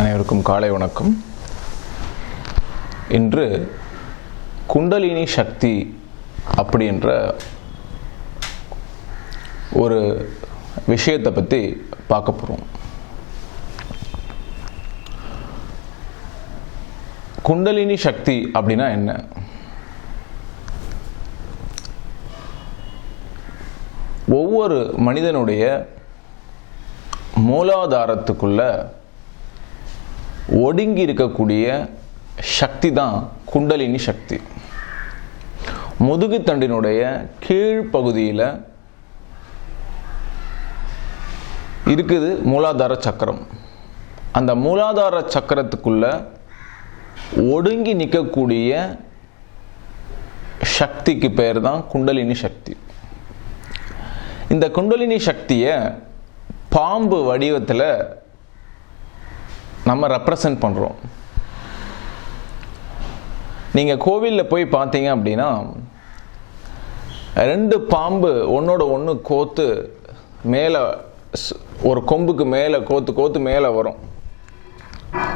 அனைவருக்கும் காலை வணக்கம். இன்று குண்டலினி சக்தி அப்படின்ற ஒரு விஷயத்தை பற்றி பார்க்க போகிறோம் குண்டலினி சக்தி அப்படின்னா என்ன? ஒவ்வொரு மனிதனுடைய மூலாதாரத்துக்குள்ள ஒடுங்கி இருக்கக்கூடிய சக்தி தான் குண்டலினி சக்தி. முதுகுத்தண்டினுடைய கீழ்ப்பகுதியில் இருக்குது மூலாதார சக்கரம். அந்த மூலாதார சக்கரத்துக்குள்ள ஒடுங்கி நிற்கக்கூடிய சக்திக்கு பெயர் தான் குண்டலினி சக்தி. இந்த குண்டலினி சக்தியை பாம்பு வடிவத்தில் நம்ம ரெப்ரசன்ட் பண்ணுறோம் நீங்கள் கோவிலில் போய் பார்த்தீங்க அப்படின்னா ரெண்டு பாம்பு ஒன்றோட ஒன்று கோத்து மேலே ஒரு கொம்புக்கு மேலே கோத்து கோத்து மேலே வரும்.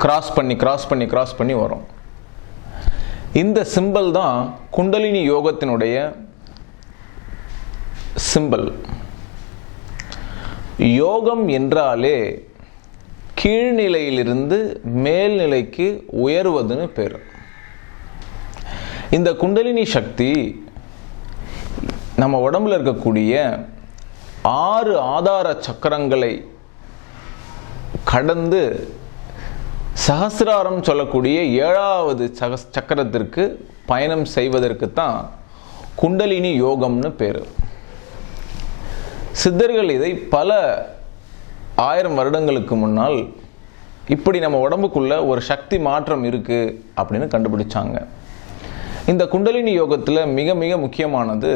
கிராஸ் பண்ணி கிராஸ் பண்ணி கிராஸ் பண்ணி வரும். இந்த சிம்பல் தான் குண்டலினி யோகத்தினுடைய சிம்பல் யோகம் என்றாலே கீழ்நிலையிலிருந்து மேல்நிலைக்கு உயர்வதுன்னு பேர். இந்த குண்டலினி சக்தி நம்ம உடம்புல இருக்கக்கூடிய ஆறு ஆதார சக்கரங்களை கடந்து சகசிராரம் சொல்லக்கூடிய ஏழாவது சக சக்கரத்திற்கு பயணம் செய்வதற்கு தான் குண்டலினி யோகம்னு பேர். சித்தர்கள் இதை பல ஆயிரம் வருடங்களுக்கு முன்னால் இப்படி நம்ம உடம்புக்குள்ள ஒரு சக்தி மாற்றம் இருக்கு அப்படின்னு கண்டுபிடிச்சாங்க. இந்த குண்டலினி யோகத்தில் மிக மிக முக்கியமானது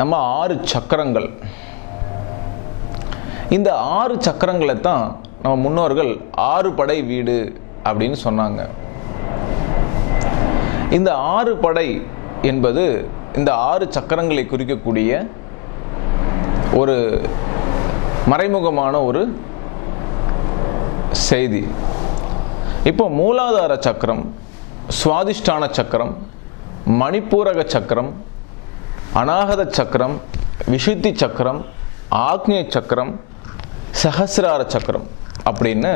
நம்ம ஆறு சக்கரங்கள். இந்த ஆறு சக்கரங்களை தான் நம்ம முன்னோர்கள் ஆறு படை வீடு அப்படின்னு சொன்னாங்க. இந்த ஆறு படை என்பது இந்த ஆறு சக்கரங்களை குறிக்கக்கூடிய ஒரு மறைமுகமான ஒரு செய்தி. இப்போ மூலாதார சக்கரம் சுவாதிஷ்டான சக்கரம் மணிப்பூரக சக்கரம் அநாகத சக்கரம் விஷுத்தி சக்கரம் ஆக்னிய சக்கரம் சஹசிரார சக்கரம் அப்படின்னு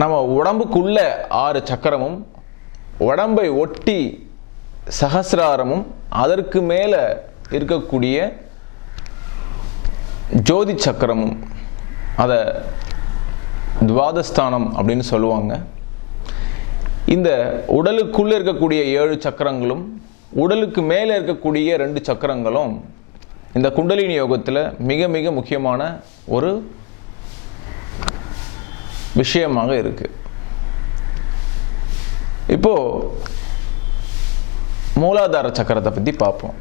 நம்ம உடம்புக்குள்ள ஆறு சக்கரமும் உடம்பை ஒட்டி சகசிராரமும் அதற்கு மேலே இருக்கக்கூடிய ஜோதி சக்கரமும் அதை துவாதஸ்தானம் அப்படின்னு சொல்லுவாங்க. இந்த உடலுக்குள்ளே இருக்கக்கூடிய ஏழு சக்கரங்களும் உடலுக்கு மேலே இருக்கக்கூடிய ரெண்டு சக்கரங்களும் இந்த குண்டலினி யோகத்தில் மிக மிக முக்கியமான ஒரு விஷயமாக இருக்குது இப்போது மூலாதார சக்கரத்தை பற்றி பார்ப்போம்.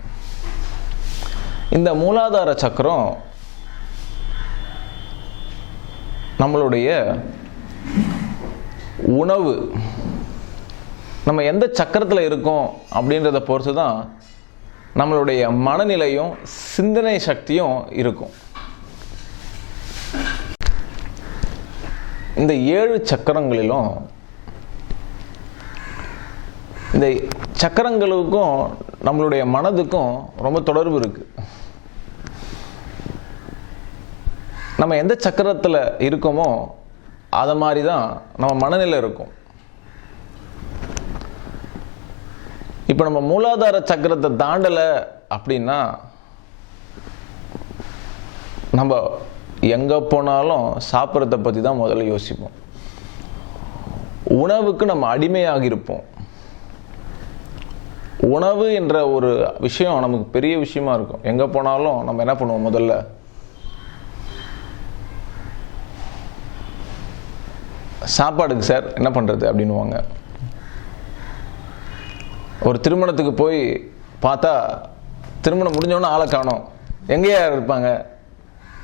இந்த மூலாதார சக்கரம் நம்மளுடைய உணவு நம்ம எந்த சக்கரத்தில் இருக்கோம் அப்படின்றத பொறுத்து தான் நம்மளுடைய மனநிலையும் சிந்தனை சக்தியும் இருக்கும். இந்த ஏழு சக்கரங்களிலும் இந்த சக்கரங்களுக்கும் நம்மளுடைய மனதுக்கும் ரொம்ப தொடர்பு இருக்குது நம்ம எந்த சக்கரத்தில் இருக்கோமோ அதை மாதிரி தான் நம்ம மனநிலை இருக்கும். இப்போ நம்ம மூலாதார சக்கரத்தை தாண்டலை அப்படின்னா நம்ம எங்கே போனாலும் சாப்பிட்றத பற்றி தான் முதல்ல யோசிப்போம். உணவுக்கு நம்ம அடிமையாக இருப்போம் உணவு என்ற ஒரு விஷயம் நமக்கு பெரிய விஷயமா இருக்கும். எங்கே போனாலும் நம்ம என்ன பண்ணுவோம் முதல்ல? சாப்பாடுக்கு சார் என்ன பண்ணுறது அப்படின்வாங்க ஒரு திருமணத்துக்கு போய் பார்த்தா திருமணம் முடிஞ்சவொன்னே ஆளை காணும். எங்கேயா இருப்பாங்க?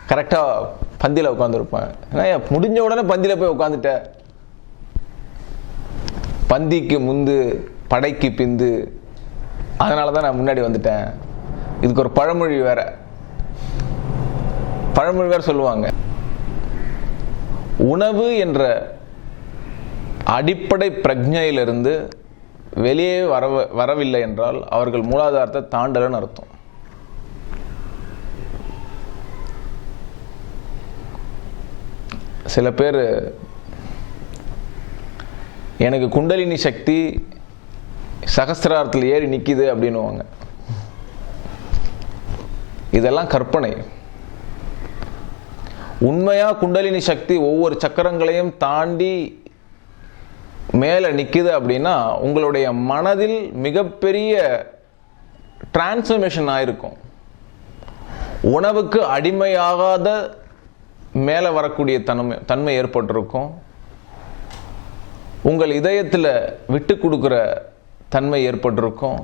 கரெக்டாக பந்தியில் உட்காந்துருப்பாங்க ஏன்னா முடிஞ்ச உடனே பந்தியில் போய் உட்காந்துட்ட பந்திக்கு முந்து படைக்கு பிந்து அதனால தான் நான் முன்னாடி வந்துட்டேன். இதுக்கு ஒரு பழமொழி வேற. பழமொழி வேற சொல்லுவாங்க. உணவு என்ற அடிப்படை பிரஜையிலிருந்து வெளியே வர வரவில்லை என்றால் அவர்கள் மூலாதாரத்தை தாண்டலன்னு அர்த்தம். சில பேர் எனக்கு குண்டலினி சக்தி சகஸ்திராரத்தில் ஏறி நிற்கிது அப்படின்னுவாங்க. இதெல்லாம் கற்பனை. உண்மையாக குண்டலினி சக்தி ஒவ்வொரு சக்கரங்களையும் தாண்டி மேலே நிற்குது அப்படின்னா உங்களுடைய மனதில் மிகப்பெரிய டிரான்ஸ்ஃபர்மேஷன் ஆயிருக்கும். உணவுக்கு அடிமையாகாத மேலே வரக்கூடிய தன்மை தன்மை ஏற்பட்டிருக்கும். உங்கள் இதயத்தில் விட்டு கொடுக்குற தன்மை ஏற்பட்டிருக்கும்.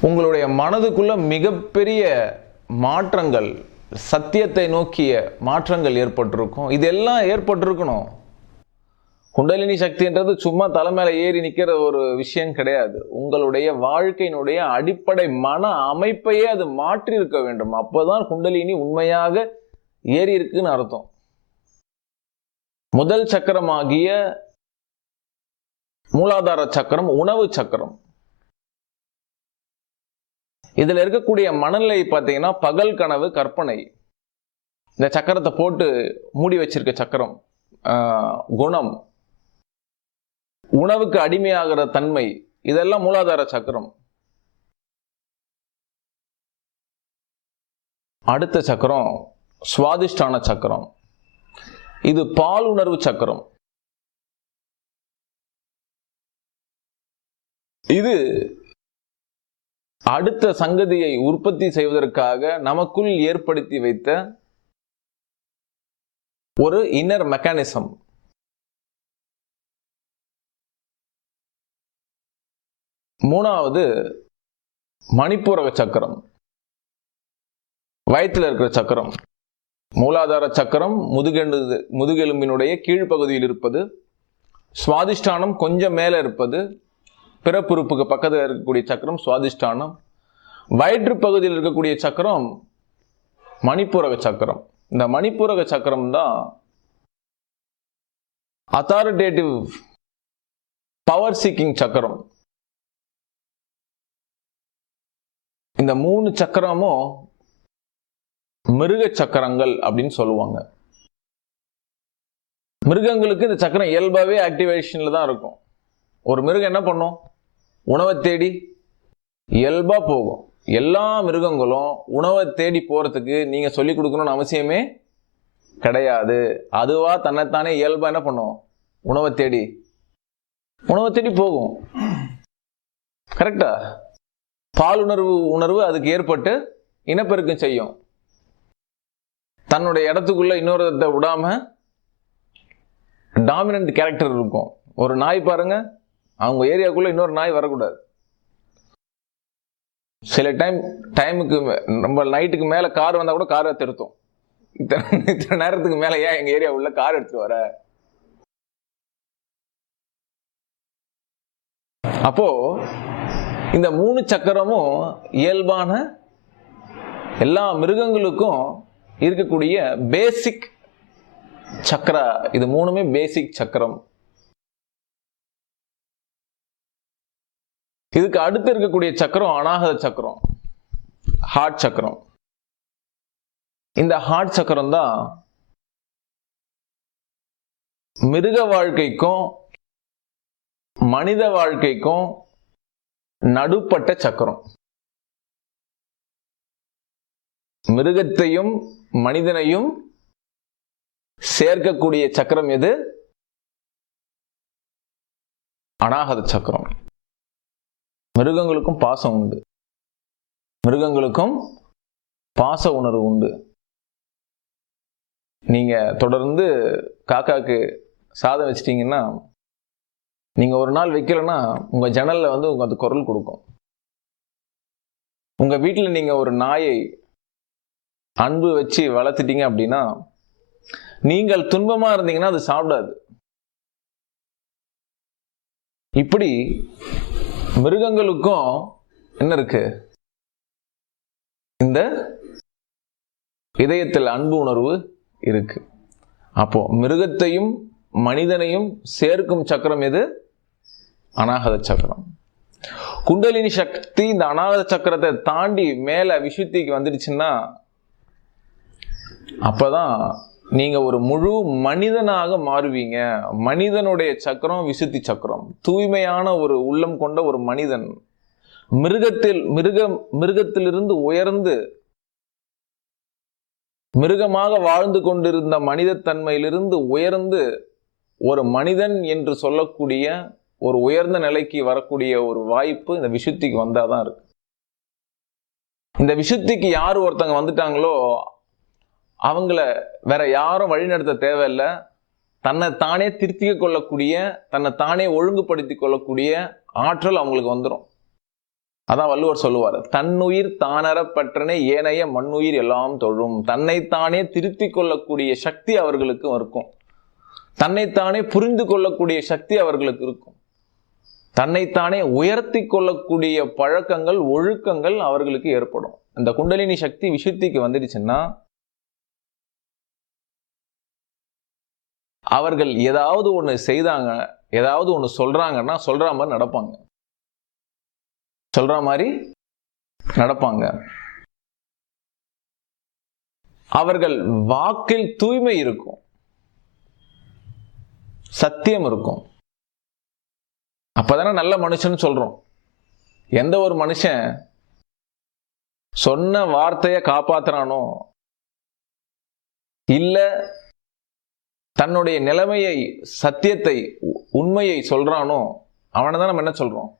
உங்களுடைய மனதுக்குள்ள மிகப்பெரிய மாற்றங்கள் சத்தியத்தை நோக்கிய மாற்றங்கள் ஏற்பட்டிருக்கும். இதெல்லாம் ஏற்பட்டிருக்கணும். குண்டலினி சக்தின்றது சும்மா தலைமையில ஏறி நிற்கிற ஒரு விஷயம் கிடையாது. உங்களுடைய வாழ்க்கையினுடைய அடிப்படை மன அமைப்பையே அது மாற்றி இருக்க வேண்டும். அப்போதான் குண்டலினி உண்மையாக ஏறி இருக்குன்னு அர்த்தம். முதல் சக்கரமாகிய மூலாதார சக்கரம் உணவு சக்கரம். இதில் இருக்கக்கூடிய மனநிலை பார்த்தீங்கன்னா பகல் கனவு கற்பனை. இந்த சக்கரத்தை போட்டு மூடி வச்சிருக்க சக்கரம் குணம். உணவுக்கு அடிமையாகிற தன்மை இதெல்லாம் மூலாதார சக்கரம். அடுத்த சக்கரம் சுவாதிஷ்டான சக்கரம். இது பால் உணர்வு சக்கரம். இது அடுத்த சங்கதியை உற்பத்தி செய்வதற்காக நமக்குள் ஏற்படுத்தி வைத்த ஒரு இன்னர் மெக்கானிசம். மூணாவது மணிப்பூரக சக்கரம். வயத்தில் இருக்கிற சக்கரம். மூலாதார சக்கரம் முதுகெண்டு முதுகெலும்பினுடைய கீழ்ப்பகுதியில் இருப்பது. சுவாதிஷ்டானம் கொஞ்சம் மேலே இருப்பது. பிறப்புறுப்புக்கு பக்கத்தில் இருக்கக்கூடிய சக்கரம் சுவாதிஷ்டானம். வயிற்று பகுதியில் இருக்கக்கூடிய சக்கரம் மணிப்பூரக சக்கரம். இந்த மணிப்பூரக சக்கரம் தான் அத்தாரிட்டேட்டிவ் பவர் சீக்கிங் சக்கரம். இந்த மூணு சக்கரமும் மிருக சக்கரங்கள் அப்படின்னு சொல்லுவாங்க. மிருகங்களுக்கு இந்த சக்கரம் இயல்பாகவே ஆக்டிவேஷனில் தான் இருக்கும். ஒரு மிருகம் என்ன பண்ணும்? உணவை தேடி இயல்பாக போகும். எல்லா மிருகங்களும் உணவை தேடி போகிறதுக்கு நீங்கள் சொல்லி கொடுக்கணும்னு அவசியமே கிடையாது. அதுவாக தன்னைத்தானே இயல்பாக என்ன பண்ணும்? உணவை தேடி. உணவை தேடி போகும். கரெக்டா பால் உணர்வு உணர்வு அதுக்கு ஏற்பட்டு இனப்பெருக்கம் செய்யும். தன்னுடைய இடத்துக்குள்ள இன்னொருத்த விடாம டாமினன்ட் கேரக்டர் இருக்கும். ஒரு நாய் பாருங்க அவங்க ஏரியாக்குள்ள இன்னொரு நாய் வரக்கூடாது. சில டைம் டைமுக்கு நம்ம நைட்டுக்கு மேல கார் வந்தா கூட காரை திருத்தும். இத்தனை இத்தனை நேரத்துக்கு மேல ஏன் எங்க ஏரியா உள்ள கார் எடுத்துட்டு வர? அப்போ இந்த மூணு சக்கரமும் இயல்பான எல்லா மிருகங்களுக்கும் இருக்கக்கூடிய பேசிக் சக்கரா. இது மூணுமே பேசிக் சக்கரம். இதுக்கு அடுத்து இருக்கக்கூடிய சக்கரம் அனாகத சக்கரம். ஹார்ட் சக்கரம். இந்த ஹார்ட் சக்கரம் தான் மிருக வாழ்க்கைக்கும் மனித வாழ்க்கைக்கும் நடுப்பட்ட சக்கரம். மிருகத்தையும் மனிதனையும் சேர்க்கக்கூடிய சக்கரம் எது? அநாகத சக்கரம். மிருகங்களுக்கும் பாசம் உண்டு. மிருகங்களுக்கும் பாச உணர்வு உண்டு. நீங்க தொடர்ந்து காக்காக்கு சாதம் வச்சிட்டீங்கன்னா நீங்க ஒரு நாள் வைக்கலன்னா உங்க ஜன்னல்ல வந்து உங்கள் அது குரல் கொடுக்கும். உங்க வீட்டில் நீங்க ஒரு நாயை அன்பு வச்சு வளர்த்துட்டீங்க அப்படின்னா நீங்கள் துன்பமா இருந்தீங்கன்னா அது சாப்பிடாது. இப்படி மிருகங்களுக்கும் என்ன இருக்கு? இந்த இதயத்தில் அன்பு உணர்வு இருக்கு. அப்போ மிருகத்தையும் மனிதனையும் சேர்க்கும் சக்கரம் எது? அநாகத சக்கரம் குண்டலினி சக்தி இந்த அநாகத சக்கரத்தை தாண்டி மேல விசுத்திக்கு வந்துடுச்சுன்னா அப்பதான் நீங்க ஒரு முழு மனிதனாக மாறுவீங்க. மனிதனுடைய சக்கரம் விசுத்தி சக்கரம். தூய்மையான ஒரு உள்ளம் கொண்ட ஒரு மனிதன். மிருகத்தில் மிருகம் மிருகத்திலிருந்து உயர்ந்து மிருகமாக வாழ்ந்து கொண்டிருந்த மனிதத்தன்மையிலிருந்து உயர்ந்து ஒரு மனிதன் என்று சொல்லக்கூடிய ஒரு உயர்ந்த நிலைக்கு வரக்கூடிய ஒரு வாய்ப்பு இந்த விசுத்திக்கு வந்தாதான் இருக்கு. இந்த விசுத்திக்கு யார் ஒருத்தங்க வந்துட்டாங்களோ அவங்கள வேற யாரும் வழிநடத்த தேவையில்லை. தன்னை தானே திருத்திக்க கொள்ளக்கூடிய தன்னை தானே ஒழுங்குபடுத்தி கொள்ளக்கூடிய ஆற்றல் அவங்களுக்கு வந்துடும் அதான் வள்ளுவர் சொல்லுவார் தன்னுயிர் தானறப்பற்றனே ஏனைய மண்ணுயிர் எல்லாம் தொழும். தன்னைத்தானே திருத்தி கொள்ளக்கூடிய சக்தி அவர்களுக்கும் இருக்கும். தன்னைத்தானே புரிந்து கொள்ளக்கூடிய சக்தி அவர்களுக்கு இருக்கும். தன்னைத்தானே உயர்த்தி கொள்ளக்கூடிய பழக்கங்கள் ஒழுக்கங்கள் அவர்களுக்கு ஏற்படும். இந்த குண்டலினி சக்தி விஷயத்திக்கு வந்துடுச்சுன்னா அவர்கள் ஏதாவது ஒன்று செய்தாங்க ஏதாவது ஒன்று சொல்றாங்கன்னா சொல்கிற மாதிரி நடப்பாங்க. சொல்கிற மாதிரி நடப்பாங்க. அவர்கள் வாக்கில் தூய்மை இருக்கும். சத்தியம் இருக்கும். அப்பதானே நல்ல மனுஷன் சொல்கிறோம் எந்த ஒரு மனுஷன் சொன்ன வார்த்தையை காப்பாற்றுறானோ இல்லை தன்னுடைய நிலைமையை சத்தியத்தை உ- உண்மையை சொல்கிறானோ அவனை தான் நம்ம என்ன சொல்கிறோம்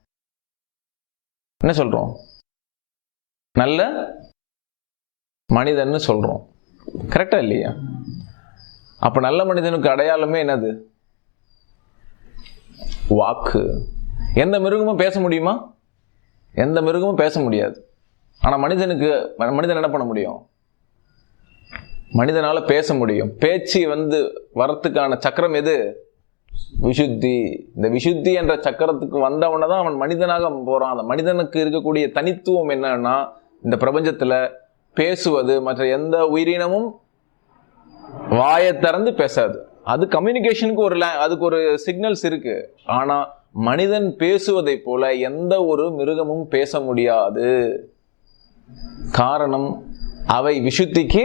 என்ன சொல்கிறோம் நல்ல மனிதன்னு சொல்கிறோம் கரெக்டாக இல்லையா? அப்போ நல்ல மனிதனுக்கு அடையாளமே என்னது? வாக்கு. எந்த மிருகமும் பேச முடியுமா? எந்த மிருகமும் பேச முடியாது. ஆனால் மனிதனுக்கு மனிதன் என்ன பண்ண முடியும்? மனிதனால் பேச முடியும். பேச்சு வந்து வரத்துக்கான சக்கரம் எது? விசுத்தி. இந்த விசுத்தி என்ற சக்கரத்துக்கு வந்தவன தான் அவன் மனிதனாக போகிறான் அந்த மனிதனுக்கு இருக்கக்கூடிய தனித்துவம் என்னன்னா இந்த பிரபஞ்சத்தில் பேசுவது மற்ற எந்த உயிரினமும் வாயை திறந்து பேசாது. அது கம்யூனிகேஷனுக்கு ஒரு அதுக்கு ஒரு சிக்னல்ஸ் இருக்கு. ஆனா மனிதன் பேசுவதை போல எந்த ஒரு மிருகமும் பேச முடியாது. காரணம் அவை விஷுத்திக்கு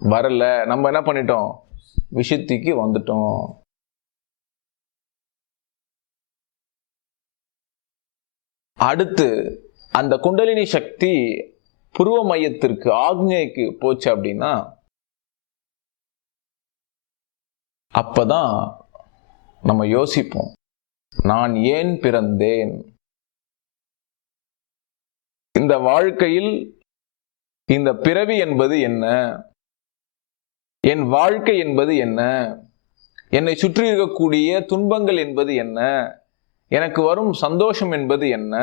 வரல. நம்ம என்ன பண்ணிட்டோம்? விஷுத்திக்கு வந்துட்டோம். அடுத்து அந்த குண்டலினி சக்தி புருவ மையத்திற்கு ஆக்ஞைக்கு போச்சு அப்படின்னா அப்பதான் நம்ம யோசிப்போம் நான் ஏன் பிறந்தேன்? இந்த வாழ்க்கையில் இந்த பிறவி என்பது என்ன? என் வாழ்க்கை என்பது என்ன? என்னை சுற்றி இருக்கக்கூடிய துன்பங்கள் என்பது என்ன? எனக்கு வரும் சந்தோஷம் என்பது என்ன?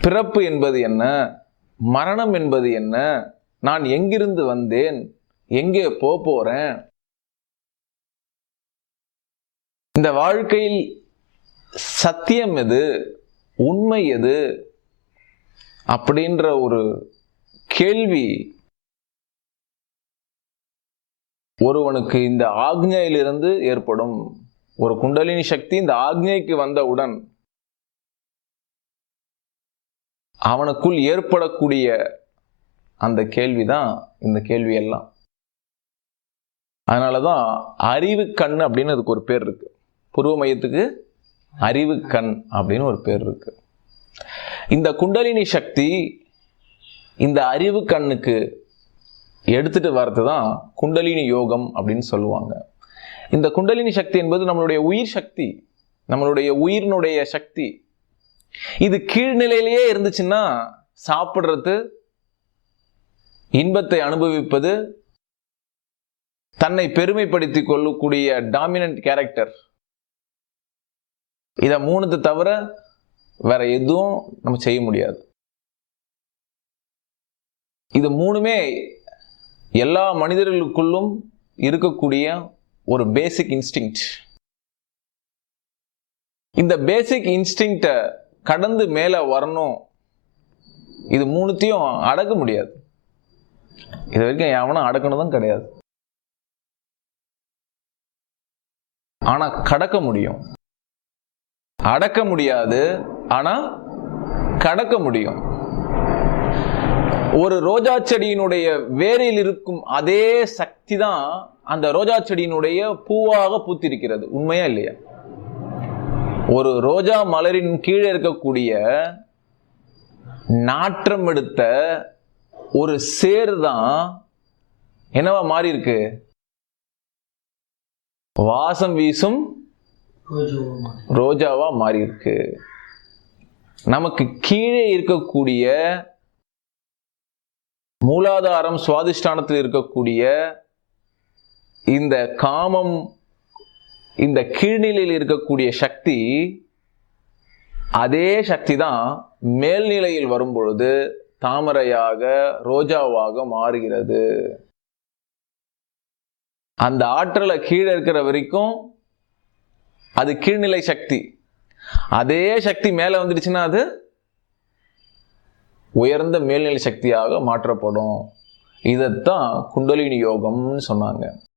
பிறப்பு என்பது என்ன? மரணம் என்பது என்ன? நான் எங்கிருந்து வந்தேன்? எங்கே போகிறேன் இந்த வாழ்க்கையில் சத்தியம் எது? உண்மை எது? அப்படின்ற ஒரு கேள்வி ஒருவனுக்கு இந்த ஆக்ஞையிலிருந்து ஏற்படும். ஒரு குண்டலினி சக்தி இந்த ஆக்ஞைக்கு வந்தவுடன் அவனுக்குள் ஏற்படக்கூடிய அந்த கேள்விதான் இந்த கேள்வி எல்லாம் அதனாலதான் அறிவு கண் அப்படின்னு அதுக்கு ஒரு பேர் இருக்கு. புருவ மையத்துக்கு அறிவு கண் அப்படின்னு ஒரு பேர் இருக்கு. இந்த குண்டலினி சக்தி இந்த அறிவு கண்ணுக்கு எடுத்துட்டு வர்றது தான் குண்டலினி யோகம் அப்படின்னு சொல்லுவாங்க. இந்த குண்டலினி சக்தி என்பது நம்மளுடைய உயிர் சக்தி நம்மளுடைய உயிரினுடைய சக்தி. இது கீழ்நிலையிலேயே இருந்துச்சுன்னா சாப்பிட்றது இன்பத்தை அனுபவிப்பது தன்னை பெருமைப்படுத்திக் கொள்ளக்கூடிய டாமினன்ட் கேரக்டர் இதை மூணுத்தை தவிர வேற எதுவும் நம்ம செய்ய முடியாது. இது மூணுமே எல்லா மனிதர்களுக்குள்ளும் இருக்கக்கூடிய ஒரு பேசிக் இன்ஸ்டிங்க்ட் இந்த பேசிக் இன்ஸ்டிங்க்டை கடந்து மேலே வரணும். இது மூணுத்தையும் அடக்க முடியாது. இது வரைக்கும் எவனும் அடக்கணுதும் கிடையாது. ஆனால் கடக்க முடியும். அடக்க முடியாது ஆனா கடக்க முடியும். ஒரு ரோஜா செடியினுடைய வேரில் இருக்கும் அதே சக்தி தான் அந்த ரோஜா செடியினுடைய பூவாக பூத்திருக்கிறது. உண்மையா இல்லையா? ஒரு ரோஜா மலரின் கீழே இருக்கக்கூடிய நாற்றம் எடுத்த ஒரு சேர் தான் என்னவா மாறி இருக்கு வாசம் வீசும் ரோஜாவா மாறி இருக்கு நமக்கு கீழே இருக்கக்கூடிய மூலாதாரம் சுவாதிஷ்டானத்தில் இருக்கக்கூடிய இந்த காமம் இந்த கீழ்நிலையில் இருக்கக்கூடிய சக்தி அதே சக்தி தான் மேல்நிலையில் வரும் பொழுது தாமரையாக ரோஜாவாக மாறுகிறது. அந்த ஆற்றலை கீழே இருக்கிற வரைக்கும் அது கீழ்நிலை சக்தி. அதே சக்தி மேலே வந்துடுச்சுன்னா அது உயர்ந்த மேல்நிலை சக்தியாக மாற்றப்படும். இதைத்தான் குண்டலினி யோகம்னு சொன்னாங்க.